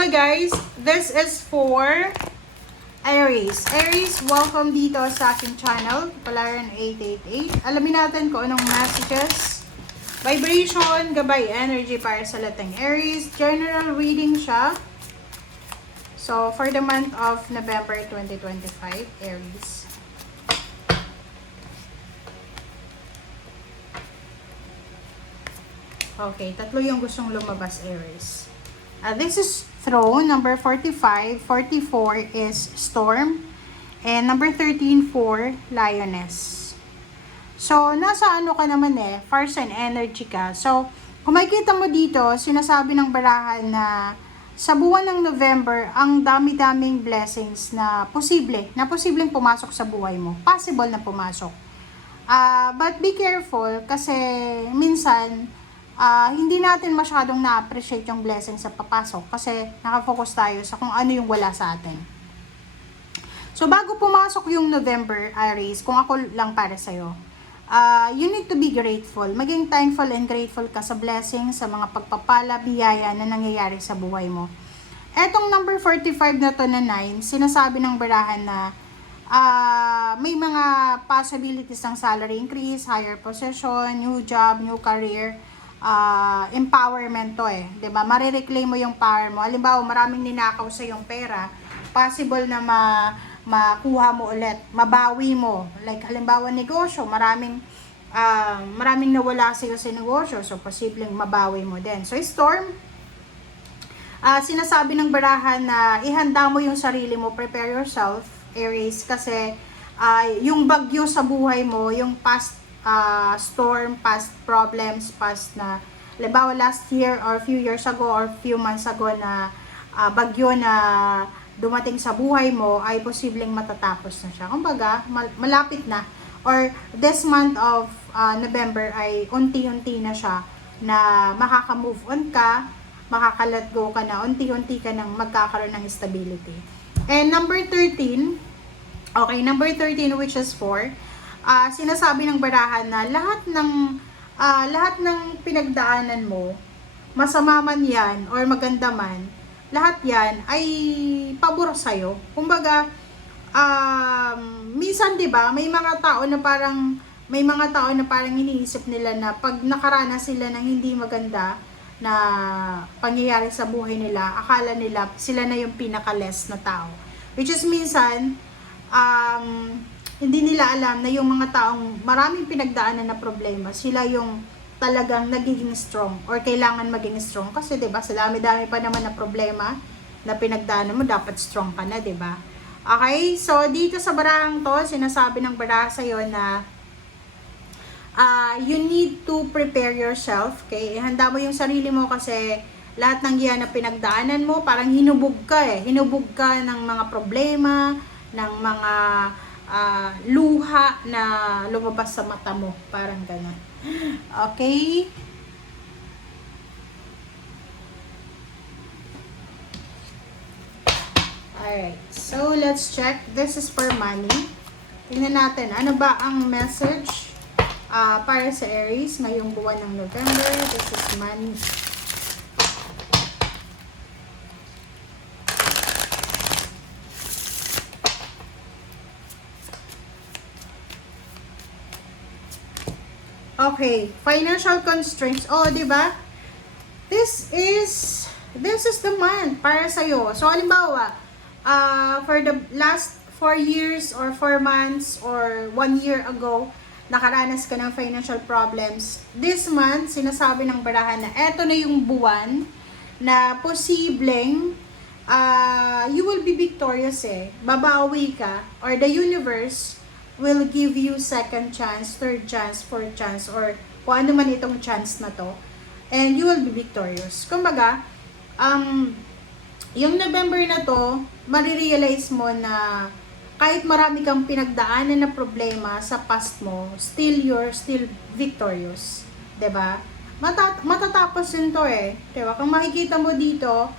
Hello guys, this is for Aries. Aries, welcome dito sa aking channel, Palaran 888. Alamin natin kung anong messages, vibration, gabay, energy para sa lating Aries. General reading siya. So, for the month of November 2025, Aries. Okay, tatlo yung gustong lumabas, Aries. This is Throne, number 45. 44 is Storm. And number 13, 4, Lioness. So, nasa ano ka naman fire sign energy ka. So, kung makikita mo dito, sinasabi ng barahan na sa buwan ng November, ang dami-daming blessings na posibleng pumasok sa buhay mo. Possible na pumasok. But be careful kasi minsan, hindi natin masyadong na-appreciate yung blessing sa papasok kasi nakafocus tayo sa kung ano yung wala sa atin. So, bago pumasok yung November, Aries, kung ako lang para sa'yo, you need to be grateful. Maging thankful and grateful ka sa blessing, sa mga pagpapala, biyaya na nangyayari sa buhay mo. Etong number 45 na to na 9, sinasabi ng barahan na may mga possibilities ng salary increase, higher position, new job, new career, empowerment to diba? Marireclaim mo yung power mo. Halimbawa, maraming ninakaw sa yung pera, possible na makuha mo ulit, mabawi mo. Like, halimbawa, negosyo, maraming nawala sa iyo sa negosyo, so posibleng mabawi mo din. So, Storm, sinasabi ng barahan na ihanda mo yung sarili mo, prepare yourself, Aries, kasi yung bagyo sa buhay mo, yung past storm, past problems, past na, halimbawa last year or few years ago or few months ago na bagyo na dumating sa buhay mo ay posibleng matatapos na siya. Kumbaga, malapit na. Or this month of November ay unti-unti na siya na makaka-move on ka, makaka-let go ka na, unti-unti ka nang magkakaroon ng stability. And number 13, okay, number 13 which is 4, sinasabi ng barahan na lahat ng pinagdaanan mo, masama man yan or maganda man, lahat yan ay pabor sa'yo. Kumbaga, minsan 'di ba, may mga tao na parang iniisip nila na pag nakaranas sila ng hindi maganda na pangyayari sa buhay nila, akala nila sila na yung pinaka-less na tao. Which is minsan, hindi nila alam na yung mga taong maraming pinagdaanan na problema, sila yung talagang nagiging strong or kailangan maging strong. Kasi 'di ba, sa dami-dami pa naman na problema na pinagdaanan mo, dapat strong ka na, 'di ba? Okay, so dito sa barahang to, sinasabi ng baraha sa'yo na you need to prepare yourself, okay? Ihanda mo yung sarili mo kasi lahat ng yan na pinagdaanan mo, parang hinubog ka hinubog ka ng mga problema, ng mga luha na lumabas sa mata mo, parang ganyan. Okay? Alright, so let's check. This is for money. Tingnan natin, ano ba ang message para sa Aries ngayong buwan ng November. This is money. Okay, financial constraints. Oh, 'di ba? This is the month para sa iyo. So halimbawa, for the last 4 years or 4 months or 1 year ago, nakaranas ka ng financial problems. This month, sinasabi ng barahan na eto na yung buwan na posibleng you will be victorious babawi ka, or the universe will give you second chance, third chance, fourth chance, or kung ano man itong chance na to, and you will be victorious. Kumbaga, yung November na to, marirealize mo na kahit marami kang pinagdaanan na problema sa past mo, you're still victorious. 'Di ba? Matatapos din to 'di ba? Kung makikita mo dito,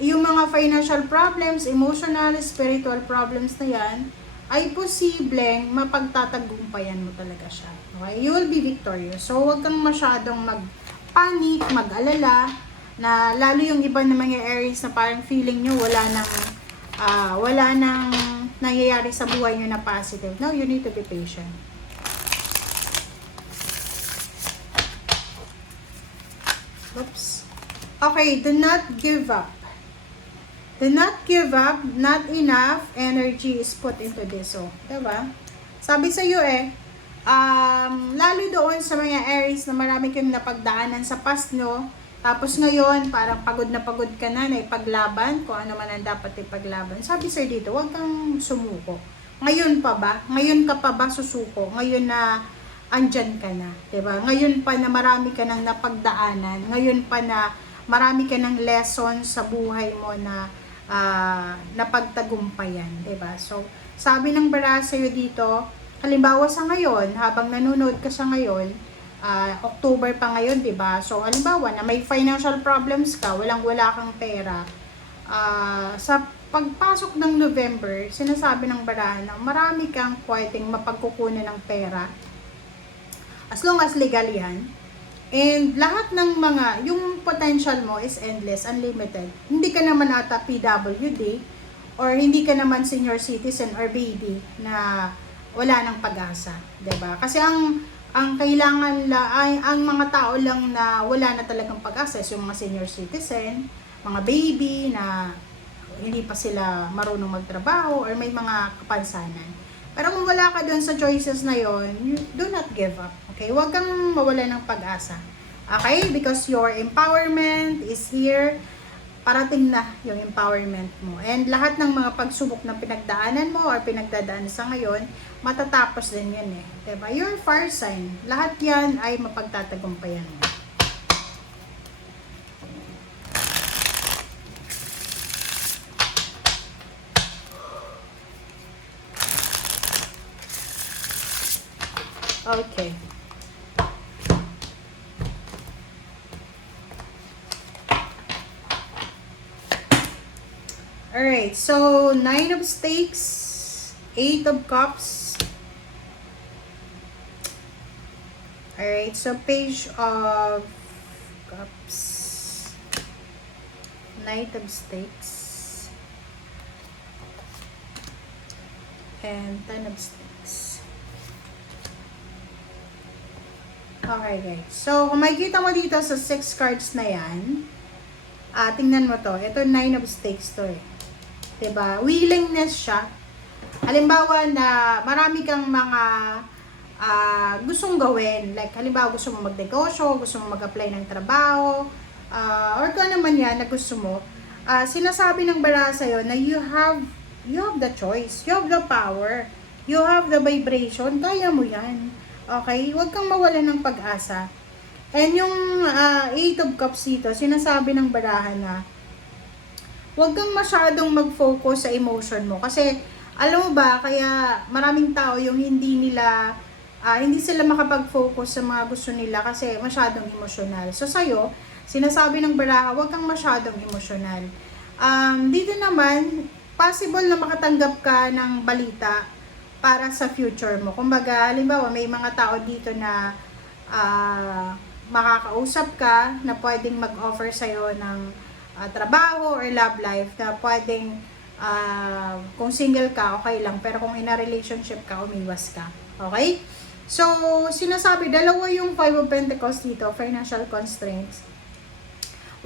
yung mga financial problems, emotional, spiritual problems na yan, ay posibleng mapagtatagumpayan mo talaga siya. Okay? You will be victorious. So, huwag kang masyadong mag-panic, mag-alala. Na lalo yung iba na mga Aries na parang feeling nyo wala nang nangyayari sa buhay nyo na positive. No, you need to be patient. Oops. Okay, do not give up. Do not give up, not enough energy is put into this. So, diba? Sabi sa iyo lalo doon sa mga Aries na marami kayong napagdaanan sa past nyo, tapos ngayon, parang pagod na pagod ka na ipaglaban, kung ano man ang dapat ipaglaban. Sabi sir dito, huwag kang sumuko. Ngayon pa ba? Ngayon ka pa ba susuko? Ngayon na andyan ka na, diba? Ngayon pa na marami ka nang napagdaanan, ngayon pa na marami ka ng lessons sa buhay mo na napagtagumpayan, diba? So, sabi ng bara sa'yo dito, halimbawa sa ngayon, habang nanonood ka sa ngayon, October pa ngayon, diba? So, halimbawa na may financial problems ka, wala kang pera, sa pagpasok ng November, sinasabi ng barahan na marami kang pwedeng mapagkukunan ng pera, as long as legal yan. And lahat ng yung potential mo is endless, unlimited. Hindi ka naman ata PWD, or hindi ka naman senior citizen or baby na wala ng pag-asa, 'di ba? Kasi ang kailangan ay ang mga tao lang na wala na talagang pag-asa, yung mga senior citizen, mga baby na hindi pa sila marunong magtrabaho or may mga kapansanan. Pero kung wala ka doon sa choices na yon, you do not give up. Okay? Huwag kang mawala ng pag-asa. Okay? Because your empowerment is here. Parating na yung empowerment mo. And lahat ng mga pagsubok na pinagdaanan mo or pinagdadaan sa ngayon, matatapos din yan eh. Diba? Your fire sign. Lahat yan ay mapagtatagumpayan mo. Okay. Alright, so 9 of stakes, 8 of cups. Alright, so page of cups, Knight of stakes, and 10 of stakes. Okay guys, so kung makikita mo dito sa 6 cards na yan, tingnan mo to, ito 9 of stakes to eh. Diba? Willingness siya. Halimbawa na marami kang mga gustong gawin. Like, halimbawa gusto mo magnegosyo, gusto mo mag-apply ng trabaho, or kung ano man yan na gusto mo. Sinasabi ng bara sa'yo na you have the choice. You have the power. You have the vibration. Kaya mo yan. Okay? Huwag kang mawalan ng pag-asa. And yung 8 of cups dito, sinasabi ng barahan na huwag kang masyadong mag-focus sa emotion mo. Kasi, alam mo ba, kaya maraming tao yung hindi sila makapag-focus sa mga gusto nila kasi masyadong emosyonal. So, sa'yo, sinasabi ng baraha, huwag kang masyadong emosyonal. Dito naman, possible na makatanggap ka ng balita para sa future mo. Kumbaga, halimbawa, may mga tao dito na makakausap ka na pwedeng mag-offer sa'yo ng trabaho or love life na pwedeng kung single ka, okay lang. Pero kung in a relationship ka, umiwas ka. Okay? So, sinasabi, dalawa yung 5 of Pentacles dito, financial constraints.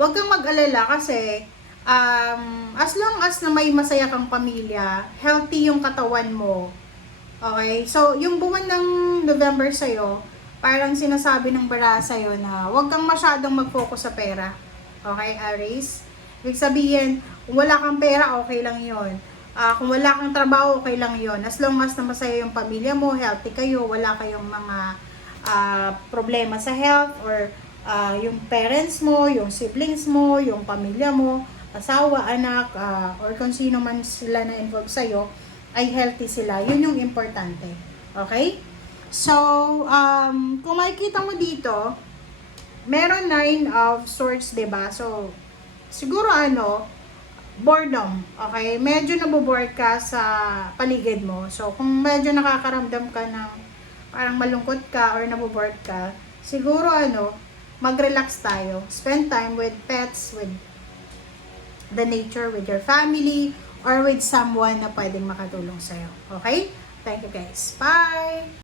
Huwag kang mag-alala kasi as long as na may masaya kang pamilya, healthy yung katawan mo. Okay? So, yung buwan ng November sa'yo, parang sinasabi ng bara sa'yo na huwag kang masyadong mag-focus sa pera. Okay, Aries? Ibig sabihin, kung wala kang pera, okay lang yon. Kung wala kang trabaho, okay lang yon. As long as na masaya yung pamilya mo, healthy kayo, wala kayong mga problema sa health, or yung parents mo, yung siblings mo, yung pamilya mo, asawa, anak, or kung sino man sila na involved sa'yo, ay healthy sila. Yun yung importante. Okay? So, kung makikita mo dito, meron 9 of swords, diba? So, siguro boredom, okay? Medyo nabobore ka sa paligid mo. So, kung medyo nakakaramdam ka ng parang malungkot ka or nabobore ka, siguro mag-relax tayo. Spend time with pets, with the nature, with your family, or with someone na pwedeng makatulong sa'yo. Okay? Thank you guys. Bye!